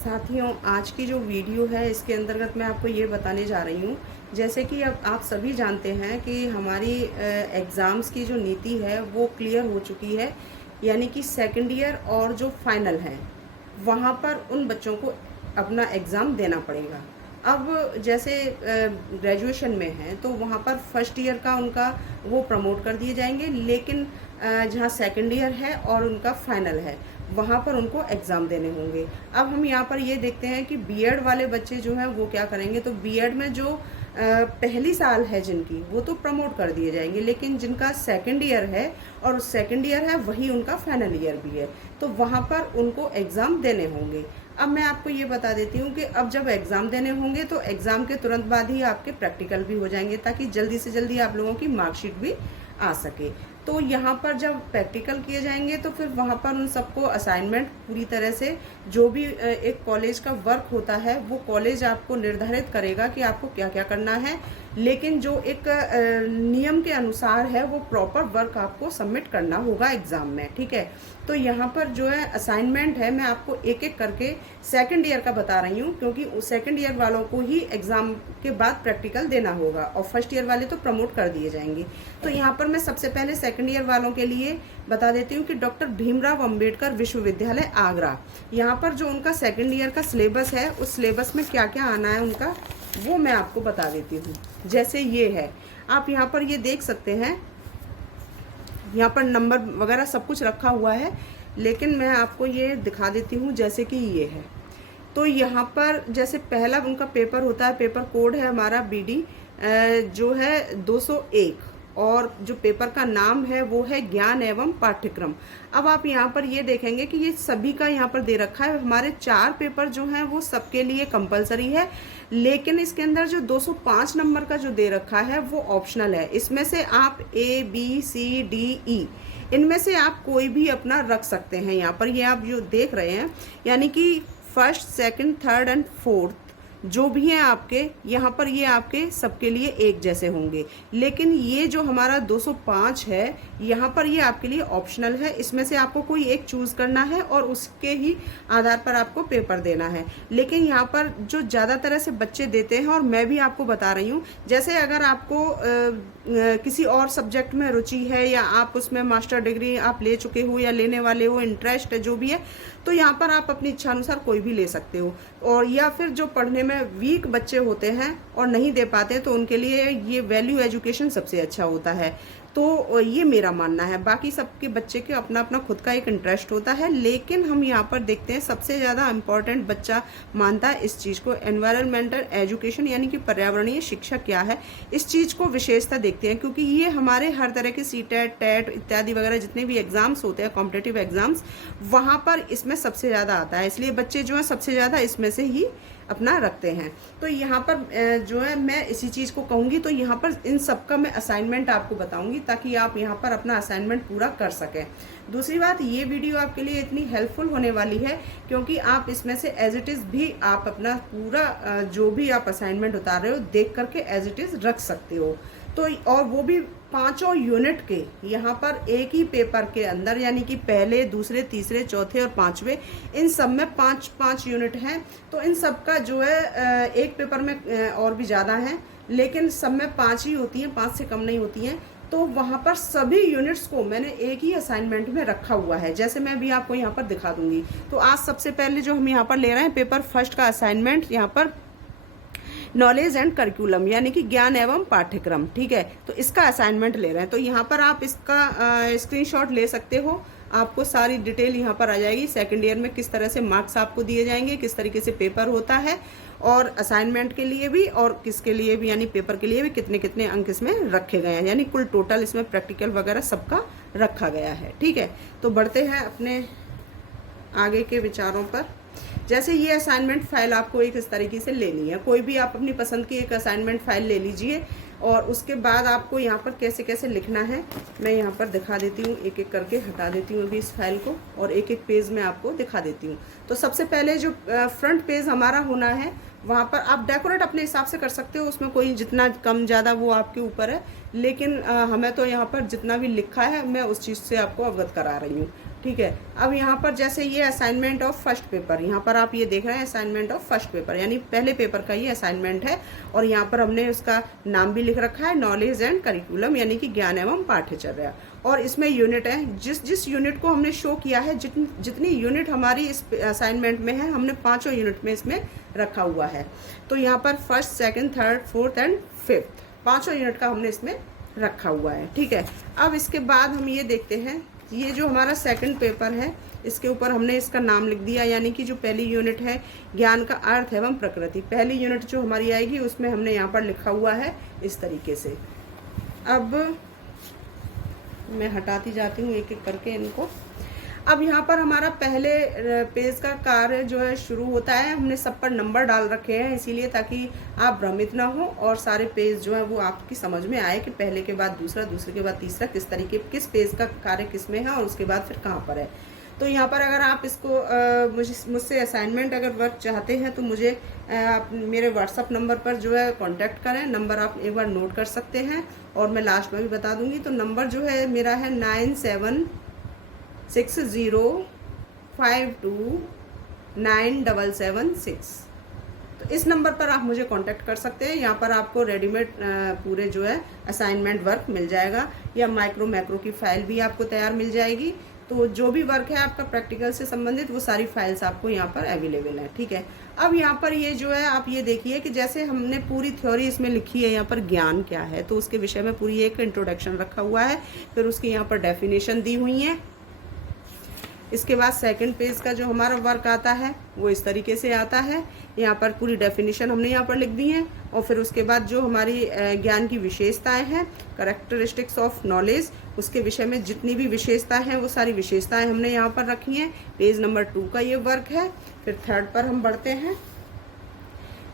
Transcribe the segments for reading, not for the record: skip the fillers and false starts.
साथियों, आज की जो वीडियो है इसके अंतर्गत मैं आपको ये बताने जा रही हूँ। जैसे कि अब आप सभी जानते हैं कि हमारी एग्ज़ाम्स की जो नीति है वो क्लियर हो चुकी है। यानी कि सेकंड ईयर और जो फाइनल है वहाँ पर उन बच्चों को अपना एग्ज़ाम देना पड़ेगा। अब जैसे ग्रेजुएशन में है तो वहाँ पर फर्स्ट ईयर का उनका वो प्रमोट कर दिए जाएंगे, लेकिन जहाँ सेकंड ईयर है और उनका फाइनल है वहाँ पर उनको एग्ज़ाम देने होंगे। अब हम यहाँ पर ये देखते हैं कि बीएड वाले बच्चे जो हैं वो क्या करेंगे। तो बीएड में जो पहली साल है जिनकी, वो तो प्रमोट कर दिए जाएंगे, लेकिन जिनका सेकंड ईयर है और सेकंड ईयर है वही उनका फाइनल ईयर भी है, तो वहाँ पर उनको एग्ज़ाम देने होंगे। अब मैं आपको ये बता देती हूँ कि अब जब एग्ज़ाम देने होंगे तो एग्ज़ाम के तुरंत बाद ही आपके प्रैक्टिकल भी हो जाएंगे, ताकि जल्दी से जल्दी आप लोगों की मार्कशीट भी आ सके। तो यहाँ पर जब प्रैक्टिकल किए जाएंगे तो फिर वहाँ पर उन सबको असाइनमेंट पूरी तरह से, जो भी एक कॉलेज का वर्क होता है वो कॉलेज आपको निर्धारित करेगा कि आपको क्या क्या करना है, लेकिन जो एक नियम के अनुसार है वो प्रॉपर वर्क आपको सबमिट करना होगा एग्ज़ाम में। ठीक है, तो यहाँ पर जो है असाइनमेंट है, मैं आपको एक एक करके सेकंड ईयर का बता रही हूँ, क्योंकि सेकंड ईयर वालों को ही एग्ज़ाम के बाद प्रैक्टिकल देना होगा और फर्स्ट ईयर वाले तो प्रमोट कर दिए जाएंगे। तो यहाँ पर मैं सबसे पहले सेकंड ईयर वालों के लिए बता देती हूँ कि डॉक्टर भीमराव अंबेडकर विश्वविद्यालय आगरा, यहाँ पर जो उनका सेकंड ईयर का सिलेबस है उस सिलेबस में क्या क्या आना है उनका, वो मैं आपको बता देती हूँ। जैसे ये है, आप यहाँ पर ये देख सकते हैं, यहाँ पर नंबर वगैरह सब कुछ रखा हुआ है, लेकिन मैं आपको ये दिखा देती हूँ। जैसे कि ये है, तो यहाँ पर जैसे पहला उनका पेपर होता है, पेपर कोड है हमारा बीडी जो है 201, और जो पेपर का नाम है वो है ज्ञान एवं पाठ्यक्रम। अब आप यहाँ पर ये देखेंगे कि ये सभी का यहाँ पर दे रखा है। हमारे 4 पेपर जो हैं वो सबके लिए कंपलसरी है, लेकिन इसके अंदर जो 205 नंबर का जो दे रखा है वो ऑप्शनल है। इसमें से आप A B C D E इनमें से आप कोई भी अपना रख सकते हैं। यहाँ पर ये आप जो देख रहे हैं, यानी कि first, second, third and fourth जो भी हैं आपके यहाँ पर, ये आपके सबके लिए एक जैसे होंगे। लेकिन ये जो हमारा 205 है यहाँ पर ये आपके लिए ऑप्शनल है। इसमें से आपको कोई एक चूज़ करना है और उसके ही आधार पर आपको पेपर देना है। लेकिन यहाँ पर जो ज़्यादा तरह से बच्चे देते हैं, और मैं भी आपको बता रही हूँ, जैसे अगर आपको किसी और सब्जेक्ट में रुचि है या आप उसमें मास्टर डिग्री आप ले चुके हो या लेने वाले हो, इंटरेस्ट है जो भी है, तो यहाँ पर आप अपनी इच्छा अनुसार कोई भी ले सकते हो। और या फिर जो पढ़ने में वीक बच्चे होते हैं और नहीं दे पाते, तो उनके लिए ये वैल्यू एजुकेशन सबसे अच्छा होता है। तो ये मेरा मानना है। बाकी सबके बच्चे के अपना अपना खुद का एक इंटरेस्ट होता है, लेकिन हम यहाँ पर देखते हैं सबसे ज़्यादा इम्पॉर्टेंट बच्चा मानता है इस चीज़ को, एनवायरमेंटल एजुकेशन, यानी कि पर्यावरणीय शिक्षा क्या है, इस चीज़ को विशेषता देखते हैं, क्योंकि ये हमारे हर तरह के सीटेट, टेट इत्यादि वगैरह जितने भी एग्जाम्स होते हैं, कॉम्पिटेटिव एग्जाम्स, वहाँ पर इसमें सबसे ज़्यादा आता है। इसलिए बच्चे जो हैं सबसे ज़्यादा इसमें से ही अपना रखते हैं। तो यहाँ पर जो है मैं इसी चीज़ को कहूँगी। तो यहाँ पर इन सब का मैं असाइनमेंट आपको बताऊँगी, ताकि आप यहाँ पर अपना असाइनमेंट पूरा कर सकें। दूसरी बात, ये वीडियो आपके लिए इतनी हेल्पफुल होने वाली है क्योंकि आप इसमें से एज इट इज़ भी आप अपना पूरा जो भी आप असाइनमेंट उतार रहे हो देख करके एज इट इज़ रख सकते हो। तो और वो भी 5 यूनिट के, यहाँ पर एक ही पेपर के अंदर, यानी कि पहले, दूसरे, तीसरे, चौथे और 5वें, इन सब में 5-5 यूनिट हैं। तो इन सब का जो है एक पेपर में और भी ज़्यादा हैं, लेकिन सब में 5 ही होती हैं, 5 से कम नहीं होती हैं। तो वहाँ पर सभी यूनिट्स को मैंने एक ही असाइनमेंट में रखा हुआ है, जैसे मैं भी आपको यहाँ पर दिखा दूंगी। तो आज सबसे पहले जो हम यहाँ पर ले रहे हैं पेपर फर्स्ट का असाइनमेंट, यहाँ पर नॉलेज एंड करिकुलम, यानी कि ज्ञान एवं पाठ्यक्रम। ठीक है, तो इसका असाइनमेंट ले रहे हैं। तो यहाँ पर आप इसका स्क्रीनशॉट ले सकते हो, आपको सारी डिटेल यहाँ पर आ जाएगी। सेकंड ईयर में किस तरह से मार्क्स आपको दिए जाएंगे, किस तरीके से पेपर होता है, और असाइनमेंट के लिए भी और किसके लिए भी, यानी पेपर के लिए भी कितने कितने अंक इसमें रखे गए हैं, यानी कुल टोटल इसमें प्रैक्टिकल वगैरह सबका रखा गया है। ठीक है, तो बढ़ते हैं अपने आगे के विचारों पर। जैसे ये असाइनमेंट फाइल आपको एक इस तरीके से लेनी है, कोई भी आप अपनी पसंद की एक असाइनमेंट फाइल ले लीजिए, और उसके बाद आपको यहाँ पर कैसे कैसे लिखना है मैं यहाँ पर दिखा देती हूँ। एक एक करके हटा देती हूँ अभी इस फाइल को, और एक एक पेज में आपको दिखा देती हूँ। तो सबसे पहले जो फ्रंट पेज हमारा होना है, वहाँ पर आप डेकोरेट अपने हिसाब से कर सकते हो, उसमें कोई जितना कम ज़्यादा वो आपके ऊपर है, लेकिन हमें तो यहाँ पर जितना भी लिखा है मैं उस चीज़ से आपको अवगत करा रही हूँ। ठीक है। अब यहाँ पर जैसे ये असाइनमेंट ऑफ फर्स्ट पेपर, यहाँ पर आप ये देख रहे हैं असाइनमेंट ऑफ फर्स्ट पेपर, यानी पहले पेपर का ये असाइनमेंट है। और यहाँ पर हमने उसका नाम भी लिख रखा है, नॉलेज एंड करिकुलम, यानी कि ज्ञान एवं पाठ्यचर्या। और इसमें यूनिट है, जिस यूनिट को हमने शो किया है, जितनी यूनिट हमारी इस असाइनमेंट में है, हमने 5 यूनिट में इसमें रखा हुआ है। तो यहाँ पर first, second, third, fourth and fifth 5 unit का हमने इसमें रखा हुआ है। ठीक है। अब इसके बाद हम ये देखते हैं, ये जो हमारा सेकंड पेपर है, इसके ऊपर हमने इसका नाम लिख दिया, यानी कि जो पहली यूनिट है ज्ञान का अर्थ एवं प्रकृति, पहली यूनिट जो हमारी आएगी उसमें हमने यहाँ पर लिखा हुआ है इस तरीके से। अब मैं हटाती जाती हूँ एक एक करके इनको। अब यहाँ पर हमारा पहले पेज का कार्य जो है शुरू होता है। हमने सब पर नंबर डाल रखे हैं इसीलिए, ताकि आप भ्रमित ना हो और सारे पेज जो है वो आपकी समझ में आए कि पहले के बाद दूसरा, दूसरे के बाद तीसरा, किस तरीके, किस पेज का कार्य किस में है और उसके बाद फिर कहाँ पर है। तो यहाँ पर अगर आप इसको मुझसे असाइनमेंट अगर वर्क चाहते हैं तो मुझे आप मेरे व्हाट्सअप नंबर पर जो है कांटेक्ट करें। नंबर आप एक बार नोट कर सकते हैं और मैं लास्ट में भी बता दूंगी। तो नंबर जो है मेरा है 9760529776। तो इस नंबर पर आप मुझे कांटेक्ट कर सकते हैं। यहाँ पर आपको रेडीमेड पूरे जो है असाइनमेंट वर्क मिल जाएगा, या माइक्रो मैक्रो की फाइल भी आपको तैयार मिल जाएगी। तो जो भी वर्क है आपका प्रैक्टिकल से संबंधित, वो सारी फाइल्स आपको यहाँ पर अवेलेबल है। ठीक है। अब यहाँ पर ये जो है आप ये देखिए कि जैसे हमने पूरी थ्योरी इसमें लिखी है, यहाँ पर ज्ञान क्या है तो उसके विषय में पूरी एक इंट्रोडक्शन रखा हुआ है, फिर उसकी यहाँ पर डेफिनेशन दी हुई है। इसके बाद सेकंड पेज का जो हमारा वर्क आता है वो इस तरीके से आता है। यहाँ पर पूरी डेफिनेशन हमने यहाँ पर लिख दी है, और फिर उसके बाद जो हमारी ज्ञान की विशेषताएं हैं, कैरेक्टरिस्टिक्स ऑफ नॉलेज, उसके विषय में जितनी भी विशेषताएं हैं वो सारी विशेषताएं हमने यहाँ पर रखी हैं। पेज नंबर 2 का ये वर्क है। फिर थर्ड पर हम बढ़ते हैं।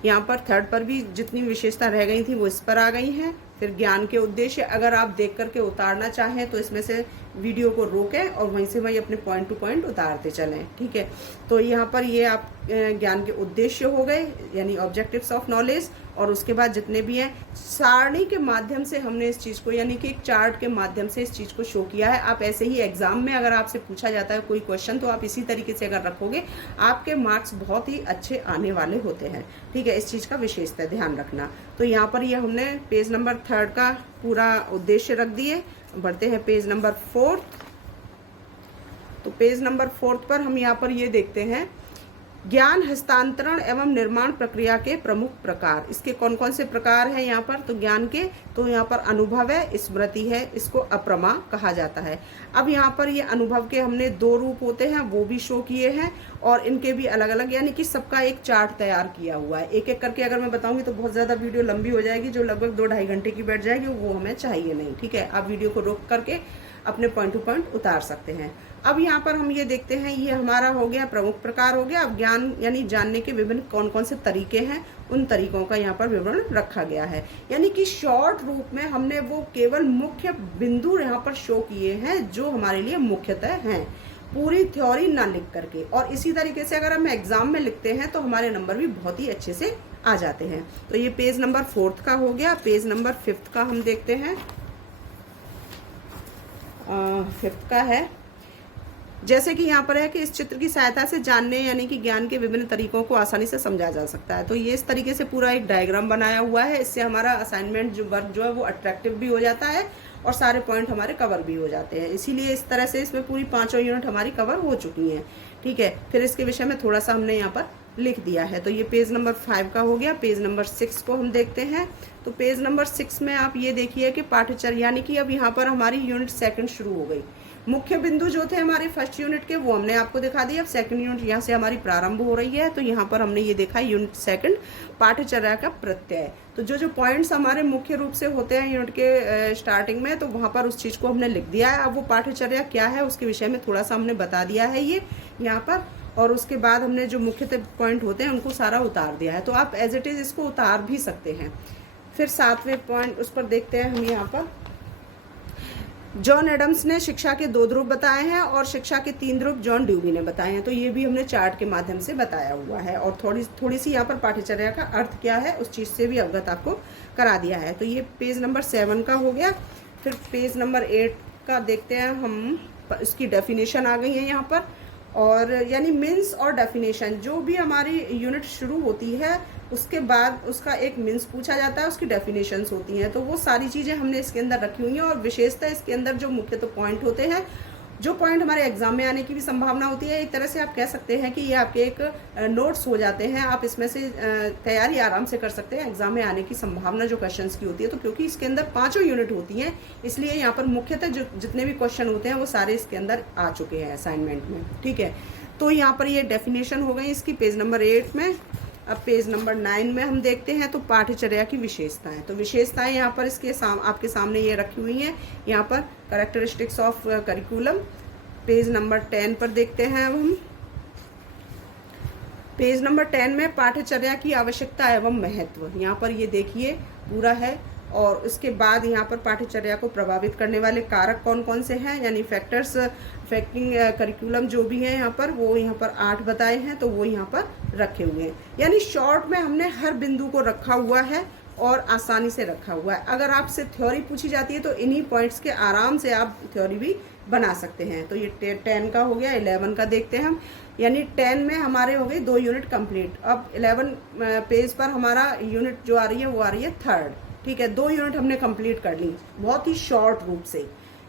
यहाँ पर थर्ड पर भी जितनी विशेषता रह गई थी वो इस पर आ गई हैं। फिर ज्ञान के उद्देश्य अगर आप देख करके उतारना चाहें तो इसमें से वीडियो को रोकें और वहीं से वहीं अपने पॉइंट टू पॉइंट उतारते चलें। ठीक है। तो यहाँ पर ये आप ज्ञान के उद्देश्य हो गए, यानी ऑब्जेक्टिव्स ऑफ नॉलेज, और उसके बाद जितने भी हैं सारणी के माध्यम से हमने इस चीज़ को, यानी कि एक चार्ट के माध्यम से इस चीज़ को शो किया है। आप ऐसे ही एग्जाम में अगर आपसे पूछा जाता है कोई क्वेश्चन तो आप इसी तरीके से अगर रखोगे आपके मार्क्स बहुत ही अच्छे आने वाले होते हैं। ठीक है। इस चीज़ का विशेषता ध्यान रखना। तो यहाँ पर ये हमने पेज नंबर 3 का पूरा उद्देश्य रख दिए। बढ़ते हैं पेज नंबर 4। तो पेज नंबर 4 पर हम यहाँ पर ये देखते हैं ज्ञान हस्तांतरण एवं निर्माण प्रक्रिया के प्रमुख प्रकार। इसके कौन कौन से प्रकार हैं यहाँ पर, तो ज्ञान के, तो यहाँ पर अनुभव है, स्मृति है, इसको अप्रमा कहा जाता है। अब यहाँ पर ये अनुभव के हमने 2 रूप होते हैं वो भी शो किए हैं, और इनके भी अलग अलग, यानी कि सबका एक चार्ट तैयार किया हुआ है। एक एक करके अगर मैं बताऊंगी तो बहुत ज़्यादा वीडियो लंबी हो जाएगी, जो लगभग 2-2.5 घंटे की बैठ जाएगी, वो हमें चाहिए नहीं। ठीक है। आप वीडियो को रोक करके अपने पॉइंट टू पॉइंट उतार सकते हैं। अब यहाँ पर हम ये देखते हैं, ये हमारा हो गया प्रमुख प्रकार हो गया। अब ज्ञान यानी जानने के विभिन्न कौन कौन से तरीके हैं, उन तरीकों का यहाँ पर विवरण रखा गया है। यानी कि शॉर्ट रूप में हमने वो केवल मुख्य बिंदु यहाँ पर शो किए हैं जो हमारे लिए मुख्यतः हैं, पूरी थ्योरी ना लिख करके। और इसी तरीके से अगर हम एग्जाम में लिखते हैं तो हमारे नंबर भी बहुत ही अच्छे से आ जाते हैं। तो ये पेज नंबर 4 का हो गया। पेज नंबर 5 का हम देखते हैं। 5 का है, जैसे कि यहाँ पर है कि इस चित्र की सहायता से जानने यानी कि ज्ञान के विभिन्न तरीकों को आसानी से समझा जा सकता है। तो ये इस तरीके से पूरा एक डायग्राम बनाया हुआ है। इससे हमारा असाइनमेंट जो वर्क जो है वो अट्रैक्टिव भी हो जाता है और सारे पॉइंट हमारे कवर भी हो जाते हैं। इसीलिए इस तरह से इसमें पूरी 5 यूनिट हमारी कवर हो चुकी हैं। ठीक है। फिर इसके विषय में थोड़ा सा हमने यहाँ पर लिख दिया है। तो ये पेज नंबर 5 का हो गया। पेज नंबर 6 को हम देखते हैं। तो पेज नंबर 6 में आप ये देखिए कि पाठ्यचर्या, यानी कि अब यहाँ पर हमारी यूनिट 2 शुरू हो गई। मुख्य बिंदु जो थे हमारे फर्स्ट यूनिट के वो हमने आपको दिखा दिया। अब सेकंड यूनिट यहाँ से हमारी प्रारंभ हो रही है। तो यहाँ पर हमने ये देखा यूनिट 2 पाठ्यचर्या का प्रत्यय। तो जो पॉइंट्स हमारे मुख्य रूप से होते हैं यूनिट के स्टार्टिंग में, तो वहाँ पर उस चीज़ को हमने लिख दिया है। अब वो पाठ्यचर्या क्या है उसके विषय में थोड़ा सा हमने बता दिया है ये यहाँ पर, और उसके बाद हमने जो मुख्य पॉइंट होते हैं उनको सारा उतार दिया है। तो आप एज इट इज़ इसको उतार भी सकते हैं। फिर 7वें पॉइंट उस पर देखते हैं हम यहाँ पर। जॉन एडम्स ने शिक्षा के 2 ध्रुव बताए हैं और शिक्षा के 3 ध्रुव जॉन ड्यूवी ने बताए हैं। तो ये भी हमने चार्ट के माध्यम से बताया हुआ है, और थोड़ी सी यहाँ पर पाठ्यचर्या का अर्थ क्या है उस चीज़ से भी अवगत आपको करा दिया है। तो ये पेज नंबर 7 का हो गया। फिर पेज नंबर 8 का देखते हैं हम। इसकी डेफिनेशन आ गई है यहाँ पर। और यानी मीन्स और डेफिनेशन, जो भी हमारी यूनिट शुरू होती है उसके बाद उसका एक मीन्स पूछा जाता है, उसकी डेफिनेशंस होती हैं, तो वो सारी चीज़ें हमने इसके अंदर रखी हुई हैं। और विशेषता इसके अंदर जो मुख्य तो पॉइंट होते हैं, जो पॉइंट हमारे एग्जाम में आने की भी संभावना होती है, एक तरह से आप कह सकते हैं कि ये आपके एक नोट्स हो जाते हैं। आप इसमें से तैयारी आराम से कर सकते हैं। एग्जाम में आने की संभावना जो क्वेश्चंस की होती है, तो क्योंकि इसके अंदर 5 यूनिट होती हैं, इसलिए यहाँ पर मुख्यतः जो जितने भी क्वेश्चन होते हैं वो सारे इसके अंदर आ चुके हैं असाइनमेंट में। ठीक है, तो यहाँ पर ये डेफिनेशन हो गई इसकी पेज नंबर 8 में। अब पेज नंबर 9 में हम देखते हैं तो पाठ्यचर्या की विशेषताएं। तो विशेषताएं यहाँ पर इसके आपके सामने ये रखी हुई हैं। यहाँ पर characteristics of curriculum, page number 10 पर देखते हैं। अब हम पेज नंबर 10 में पाठ्यचर्या की आवश्यकता एवं महत्व, यहाँ पर ये देखिए पूरा है। और उसके बाद यहाँ पर पाठ्यचर्या को प्रभावित करने वाले कारक कौन कौन से हैं, यानी फैक्टर्स अफेक्टिंग करिकुलम जो भी हैं यहाँ पर, वो यहाँ पर 8 बताए हैं, तो वो यहाँ पर रखे हुए हैं। यानी शॉर्ट में हमने हर बिंदु को रखा हुआ है और आसानी से रखा हुआ है। अगर आपसे थ्योरी पूछी जाती है तो इन्हीं पॉइंट्स के आराम से आप थ्योरी भी बना सकते हैं। तो ये 10 का हो गया। 11 का देखते हैं हम, यानी 10 में हमारे हो गए 2 यूनिट कंप्लीट। अब 11 पेज पर हमारा यूनिट जो आ रही है वो आ रही है 3rd। ठीक है, 2 यूनिट हमने कंप्लीट कर ली बहुत ही शॉर्ट रूप से।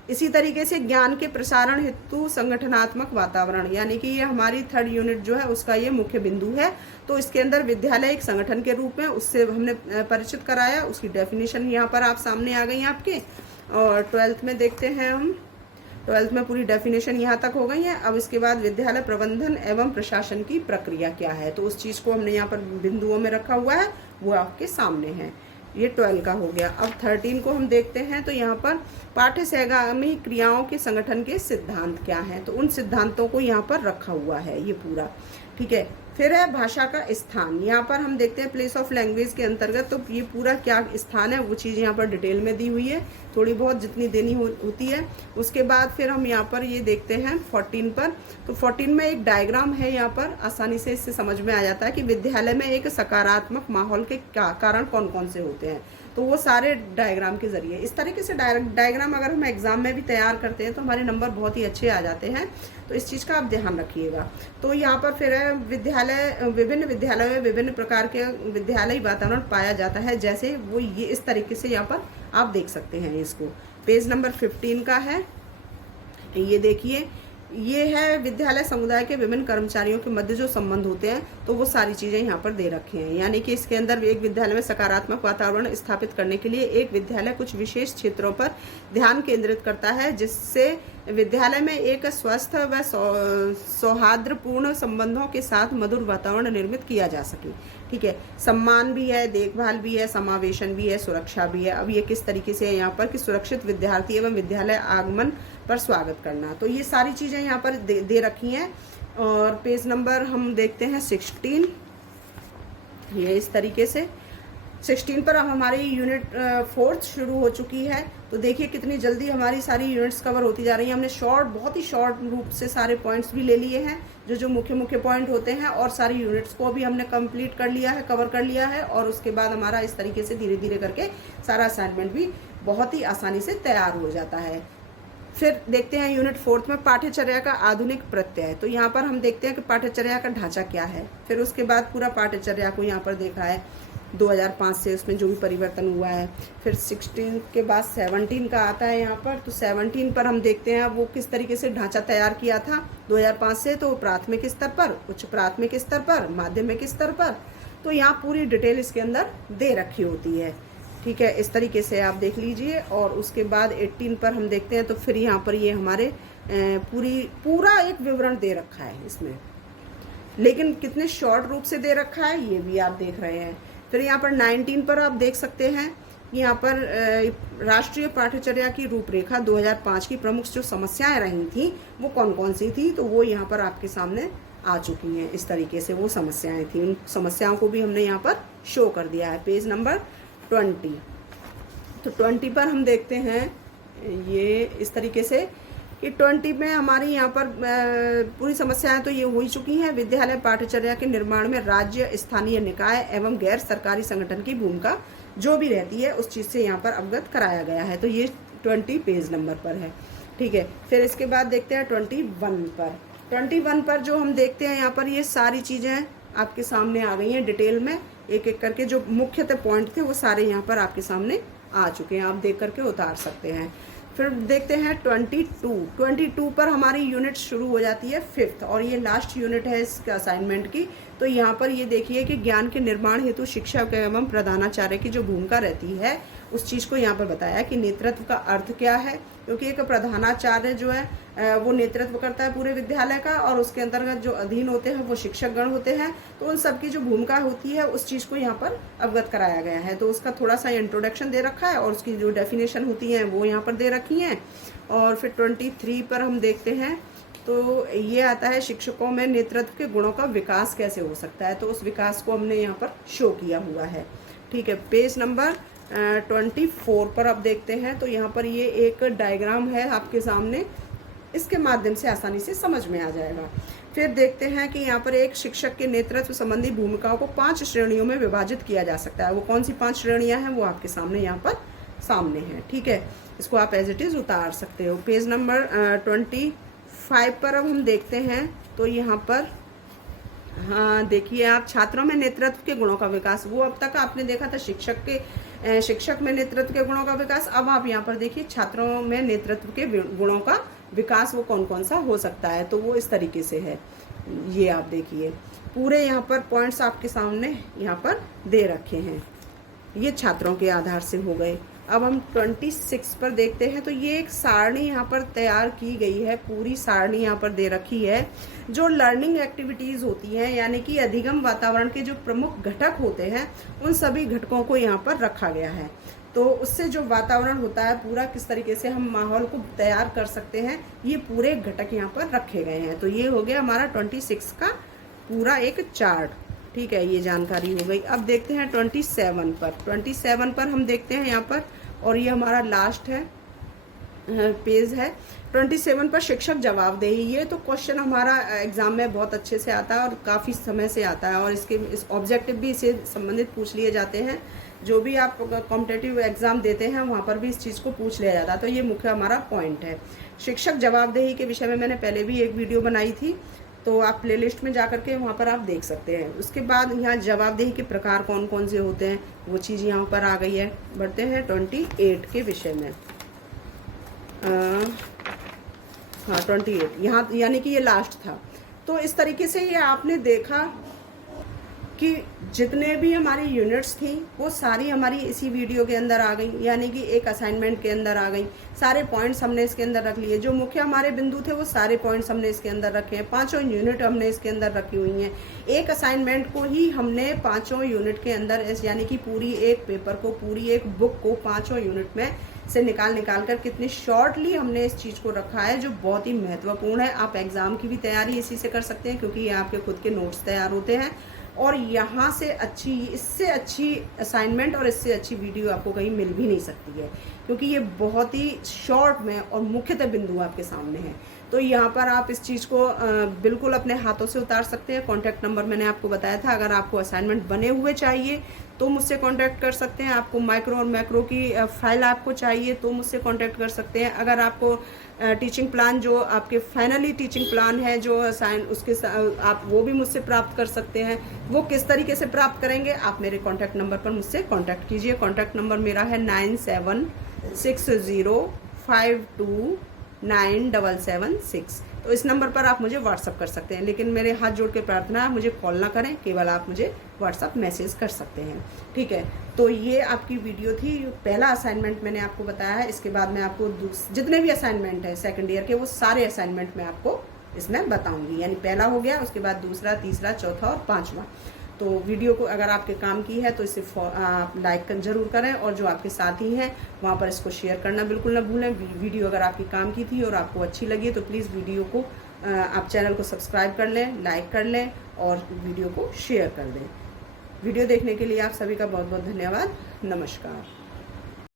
इसी तरीके से ज्ञान के प्रसारण हेतु संगठनात्मक वातावरण, यानी कि ये हमारी 3rd यूनिट जो है उसका ये मुख्य बिंदु है। तो इसके अंदर विद्यालय एक संगठन के रूप में उससे हमने परिचित कराया, उसकी डेफिनेशन यहाँ पर आप सामने आ गई आपके। और 12th में देखते हैं हम, 12th में पूरी डेफिनेशन यहाँ तक हो गई है। अब इसके बाद विद्यालय प्रबंधन एवं प्रशासन की प्रक्रिया क्या है, तो उस चीज़ को हमने यहाँ पर बिंदुओं में रखा हुआ है, वो आपके सामने है। ये 12 का हो गया। अब 13 को हम देखते हैं तो यहाँ पर पाठ्य सहगामी क्रियाओं के संगठन के सिद्धांत क्या हैं, तो उन सिद्धांतों को यहाँ पर रखा हुआ है ये पूरा। ठीक है, फिर है भाषा का स्थान। यहाँ पर हम देखते हैं प्लेस ऑफ लैंग्वेज के अंतर्गत, तो ये पूरा क्या स्थान है वो चीज़ यहाँ पर डिटेल में दी हुई है, थोड़ी बहुत जितनी देनी होती है। उसके बाद फिर हम यहाँ पर ये देखते हैं 14 पर। तो 14 में एक डायग्राम है, यहाँ पर आसानी से इससे समझ में आ जाता है कि विद्यालय में एक सकारात्मक माहौल के कारण कौन कौन से होते हैं। तो वो सारे डायग्राम के जरिए, इस तरीके से डायग्राम अगर हम एग्जाम में भी तैयार करते हैं तो हमारे नंबर बहुत ही अच्छे आ जाते हैं। तो इस चीज़ का आप ध्यान रखिएगा। तो यहाँ पर फिर है विभिन्न विद्यालयों में विभिन्न प्रकार के विद्यालयी वातावरण पाया जाता है, जैसे वो ये इस तरीके से यहाँ पर आप देख सकते हैं इसको। पेज नंबर 15 का है, ये देखिए, ये है विद्यालय समुदाय के विभिन्न कर्मचारियों के मध्य जो संबंध होते हैं, तो वो सारी चीज़ें यहाँ पर दे रखी हैं। यानी कि इसके अंदर एक विद्यालय में सकारात्मक वातावरण स्थापित करने के लिए एक विद्यालय कुछ विशेष क्षेत्रों पर ध्यान केंद्रित करता है, जिससे विद्यालय में एक स्वस्थ व सौहार्दपूर्ण संबंधों के साथ मधुर वातावरण निर्मित किया जा सके। ठीक है, सम्मान भी है, देखभाल भी है, समावेशन भी है, सुरक्षा भी है। अब ये किस तरीके से है यहाँ पर कि सुरक्षित विद्यार्थी एवं विद्यालय आगमन पर स्वागत करना, तो ये सारी चीज़ें यहाँ पर दे रखी हैं। और पेज नंबर हम देखते हैं 16, ये इस तरीके से 16 पर अब हमारी यूनिट 4th शुरू हो चुकी है। तो देखिए कितनी जल्दी हमारी सारी यूनिट्स कवर होती जा रही हैं। हमने बहुत ही शॉर्ट रूप से सारे पॉइंट्स भी ले लिए हैं, जो मुख्य पॉइंट होते हैं, और सारी यूनिट्स को भी हमने कंप्लीट कर लिया है, कवर कर लिया है। और उसके बाद हमारा इस तरीके से धीरे धीरे करके सारा असाइनमेंट भी बहुत ही आसानी से तैयार हो जाता है। फिर देखते हैं यूनिट 4th में पाठ्यचर्या का आधुनिक प्रत्यय। तो यहाँ पर हम देखते हैं कि पाठ्यचर्या का ढांचा क्या है। फिर उसके बाद पूरा पाठ्यचर्या को यहाँ पर देखा है 2005 से, उसमें जो भी परिवर्तन हुआ है। फिर 16 के बाद 17 का आता है यहाँ पर। तो 17 पर हम देखते हैं वो किस तरीके से ढांचा तैयार किया था 2005 से, तो प्राथमिक स्तर पर, उच्च प्राथमिक स्तर पर, माध्यमिक स्तर पर। तो यहाँ पूरी डिटेल इसके अंदर दे रखी होती है। ठीक है, इस तरीके से आप देख लीजिए। और उसके बाद 18 पर हम देखते हैं, तो फिर यहाँ पर ये हमारे पूरा एक विवरण दे रखा है इसमें, लेकिन कितने शॉर्ट रूप से दे रखा है ये भी आप देख रहे हैं। फिर यहाँ पर 19 पर आप देख सकते हैं, यहाँ पर राष्ट्रीय पाठ्यचर्या की रूपरेखा 2005 की प्रमुख जो समस्याएं रही थी वो कौन कौन सी थी, तो वो यहाँ पर आपके सामने आ चुकी हैं। इस तरीके से वो समस्याएं थी, उन समस्याओं को भी हमने यहाँ पर शो कर दिया है। पेज नंबर 20, तो 20 पर हम देखते हैं ये इस तरीके से कि 20 में हमारी यहाँ पर पूरी समस्याएं तो ये हो ही चुकी हैं। विद्यालय पाठ्यचर्या के निर्माण में राज्य, स्थानीय निकाय एवं गैर सरकारी संगठन की भूमिका जो भी रहती है उस चीज़ से यहाँ पर अवगत कराया गया है। तो ये 20 पेज नंबर पर है। ठीक है। फिर इसके बाद देखते हैं 21 पर। 21 पर जो हम देखते हैं यहाँ पर ये सारी चीज़ें आपके सामने आ गई हैं डिटेल में, एक एक करके जो मुख्यतः पॉइंट थे वो सारे यहाँ पर आपके सामने आ चुके हैं, आप देख करके उतार सकते हैं। फिर देखते हैं 22 पर हमारी यूनिट शुरू हो जाती है 5th, और ये लास्ट यूनिट है इसके असाइनमेंट की। तो यहाँ पर ये देखिए कि ज्ञान के निर्माण हेतु शिक्षक एवं प्रधानाचार्य की जो भूमिका रहती है उस चीज़ को यहाँ पर बताया कि नेतृत्व का अर्थ क्या है, क्योंकि एक प्रधानाचार्य जो है वो नेतृत्व करता है पूरे विद्यालय का, और उसके अंतर्गत जो अधीन होते हैं वो शिक्षक गण होते हैं। तो उन सब की जो भूमिका होती है उस चीज़ को यहाँ पर अवगत कराया गया है। तो उसका थोड़ा सा इंट्रोडक्शन दे रखा है और उसकी जो डेफिनेशन होती है वो यहाँ पर दे रखी हैं। और फिर 23 पर हम देखते हैं तो ये आता है शिक्षकों में नेतृत्व के गुणों का विकास कैसे हो सकता है। तो उस विकास को हमने यहाँ पर शो किया हुआ है। ठीक है, पेज नंबर 24 पर अब देखते हैं। तो यहाँ पर ये एक डायग्राम है आपके सामने, इसके माध्यम से आसानी से समझ में आ जाएगा। फिर देखते हैं कि यहाँ पर एक शिक्षक के नेतृत्व संबंधी भूमिकाओं को 5 श्रेणियों में विभाजित किया जा सकता है। वो कौन सी 5 श्रेणियाँ हैं वो आपके सामने यहाँ पर सामने हैं। ठीक है, इसको आप एज इट इज़ उतार सकते हो। पेज नंबर 25 पर अब हम देखते हैं। तो यहाँ पर हाँ देखिए आप, छात्रों में नेतृत्व के गुणों का विकास, वो अब तक आपने देखा था शिक्षक में नेतृत्व के गुणों का विकास। अब आप यहाँ पर देखिए छात्रों में नेतृत्व के गुणों का विकास वो कौन कौन सा हो सकता है। तो वो इस तरीके से है, ये आप देखिए पूरे यहाँ पर पॉइंट्स आपके सामने यहाँ पर दे रखे हैं। ये छात्रों के आधार से हो गए। अब हम 26 पर देखते हैं। तो ये एक सारणी यहाँ पर तैयार की गई है, पूरी सारणी यहाँ पर दे रखी है। जो लर्निंग एक्टिविटीज़ होती हैं, यानी कि अधिगम वातावरण के जो प्रमुख घटक होते हैं उन सभी घटकों को यहाँ पर रखा गया है। तो उससे जो वातावरण होता है पूरा, किस तरीके से हम माहौल को तैयार कर सकते हैं, ये पूरे घटक यहाँ पर रखे गए हैं। तो ये हो गया हमारा 26 का पूरा एक चार्ट। ठीक है, ये जानकारी हो गई। अब देखते हैं 27 पर। 27 पर हम देखते हैं यहाँ पर, और ये हमारा लास्ट है पेज है। 27 पर शिक्षक जवाबदेही। ये तो क्वेश्चन हमारा एग्जाम में बहुत अच्छे से आता है और काफ़ी समय से आता है, और इस ऑब्जेक्टिव भी इससे संबंधित पूछ लिए जाते हैं। जो भी आप कॉम्पिटिटिव एग्जाम देते हैं वहाँ पर भी इस चीज़ को पूछ लिया जाता है। तो ये मुख्य हमारा पॉइंट है। शिक्षक जवाबदेही के विषय में मैंने पहले भी एक वीडियो बनाई थी, तो आप प्लेलिस्ट में जाकर के वहाँ पर आप देख सकते हैं। उसके बाद यहाँ जवाबदेही के प्रकार कौन कौन से होते हैं वो चीज़ यहाँ पर आ गई है। बढ़ते हैं 28 के विषय में। हाँ 28 यहाँ, यानी कि ये लास्ट था। तो इस तरीके से ये आपने देखा कि जितने भी हमारी यूनिट्स थी वो सारी हमारी इसी वीडियो के अंदर आ गई, यानी कि एक असाइनमेंट के अंदर आ गई। सारे पॉइंट्स हमने इसके अंदर रख लिए, जो मुख्य हमारे बिंदु थे वो सारे पॉइंट्स हमने इसके अंदर रखे हैं। 5 यूनिट हमने इसके अंदर रखी हुई हैं। एक असाइनमेंट को ही हमने 5 यूनिट के अंदर, यानी कि पूरी एक पेपर को, पूरी एक बुक को 5 यूनिट में से निकाल कर कितनी शॉर्टली हमने इस चीज़ को रखा है, जो बहुत ही महत्वपूर्ण है। आप एग्ज़ाम की भी तैयारी इसी से कर सकते हैं, क्योंकि ये आपके खुद के नोट्स तैयार होते हैं। और यहाँ से इससे अच्छी असाइनमेंट और इससे अच्छी वीडियो आपको कहीं मिल भी नहीं सकती है, क्योंकि ये बहुत ही शॉर्ट में और मुख्यतः बिंदु आपके सामने है। तो यहाँ पर आप इस चीज़ को बिल्कुल अपने हाथों से उतार सकते हैं। कॉन्टैक्ट नंबर मैंने आपको बताया था। अगर आपको असाइनमेंट बने हुए चाहिए तो मुझसे कॉन्टैक्ट कर सकते हैं। आपको माइक्रो और मैक्रो की फाइल आपको चाहिए तो मुझसे कॉन्टैक्ट कर सकते हैं। अगर आपको टीचिंग प्लान, जो आपके फाइनली टीचिंग प्लान है जो उसके आप वो भी मुझसे प्राप्त कर सकते हैं। वो किस तरीके से प्राप्त करेंगे, आप मेरे कॉन्टैक्ट नंबर पर मुझसे कॉन्टैक्ट कीजिए। कॉन्टैक्ट नंबर मेरा है 9760529776। तो इस नंबर पर आप मुझे व्हाट्सअप कर सकते हैं, लेकिन मेरे हाथ जोड़ के प्रार्थना है मुझे कॉल ना करें, केवल आप मुझे व्हाट्सअप मैसेज कर सकते हैं। ठीक है, तो ये आपकी वीडियो थी। पहला असाइनमेंट मैंने आपको बताया है। इसके बाद मैं आपको जितने भी असाइनमेंट है सेकंड ईयर के, वो सारे असाइनमेंट मैं आपको इसमें बताऊंगी। यानी पहला हो गया, उसके बाद दूसरा, तीसरा, चौथा और 5वां। तो वीडियो को अगर आपके काम की है तो इसे आप लाइक जरूर करें, और जो आपके साथी हैं वहाँ पर इसको शेयर करना बिल्कुल ना भूलें। वीडियो अगर आपके काम की थी और आपको अच्छी लगी तो प्लीज़ वीडियो को आप चैनल को सब्सक्राइब कर लें, लाइक कर लें और वीडियो को शेयर कर दें। वीडियो देखने के लिए आप सभी का बहुत बहुत धन्यवाद। नमस्कार।